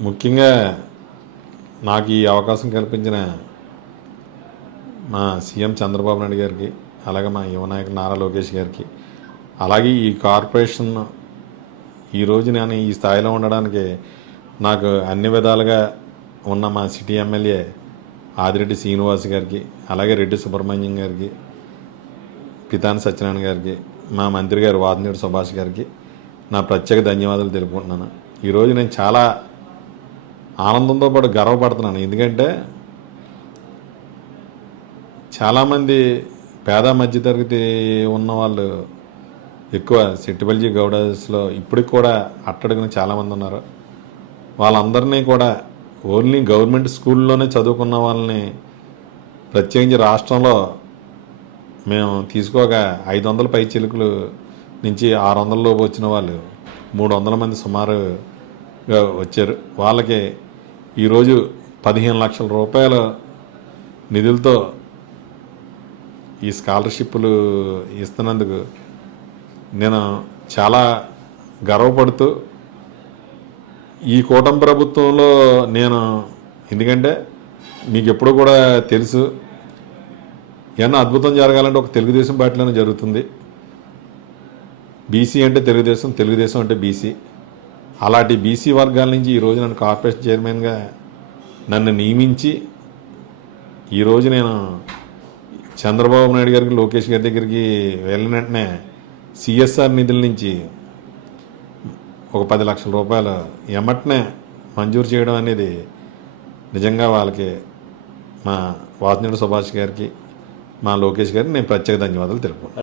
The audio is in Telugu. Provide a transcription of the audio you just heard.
ముఖ్యంగా నాకు ఈ అవకాశం కల్పించిన మా సీఎం చంద్రబాబు నాయుడు గారికి, అలాగే మా యువ నాయకుడు నారా లోకేష్ గారికి, అలాగే ఈ కార్పొరేషన్ ఈరోజు నేను ఈ స్థాయిలో ఉండడానికి నాకు అన్ని విధాలుగా ఉన్న మా సిటీ ఎమ్మెల్యే ఆదిరెడ్డి శ్రీనివాస్ గారికి, అలాగే రెడ్డి సుబ్రహ్మణ్యం గారికి, పితాని సత్యనారాయణ గారికి, మా మంత్రి గారు వాదినేడు సుభాష్ గారికి నా ప్రత్యేక ధన్యవాదాలు తెలుపుకుంటున్నాను. ఈరోజు నేను చాలా ఆనందంతో పాటు గర్వపడుతున్నాను. ఎందుకంటే చాలామంది పేద మధ్యతరగతి ఉన్న వాళ్ళు ఎక్కువ సెట్టిబల్జీ గౌడస్లో ఇప్పటికి కూడా అట్టడుగున చాలామంది ఉన్నారు. వాళ్ళందరినీ కూడా ఓన్లీ గవర్నమెంట్ స్కూల్లోనే చదువుకున్న వాళ్ళని ప్రత్యేకించి రాష్ట్రంలో మేము తీసుకోగా 500 పై చిలుకలు నుంచి 600 లోపు వచ్చిన వాళ్ళు 300 మంది సుమారుగా వచ్చారు. వాళ్ళకి ఈరోజు 15 లక్షల రూపాయల నిధులతో ఈ స్కాలర్షిప్లు ఇస్తున్నందుకు నేను చాలా గర్వపడుతూ ఈ కూటమి ప్రభుత్వంలో నేను, ఎందుకంటే మీకు ఎప్పుడు కూడా తెలుసు, ఏమన్నా అద్భుతం జరగాలంటే ఒక తెలుగుదేశం పార్టీలోనే జరుగుతుంది. బీసీ అంటే తెలుగుదేశం, తెలుగుదేశం అంటే బీసీ. అలాంటి బీసీ వర్గాల నుంచి ఈరోజు నన్ను కార్పొరేషన్ చైర్మన్గా నన్ను నియమించి ఈరోజు నేను చంద్రబాబు నాయుడు గారికి, లోకేష్ గారి దగ్గరికి వెళ్ళిన వెంటనే సిఎస్ఆర్ నిధుల నుంచి ఒక 10 లక్షల రూపాయలు ఎమ్మటనే మంజూరు చేయడం అనేది నిజంగా వాళ్ళకి, మా వాదినేడు సుభాష్ గారికి, మా లోకేష్ గారికి నేను ప్రత్యేక ధన్యవాదాలు తెలుపుకుంటాను.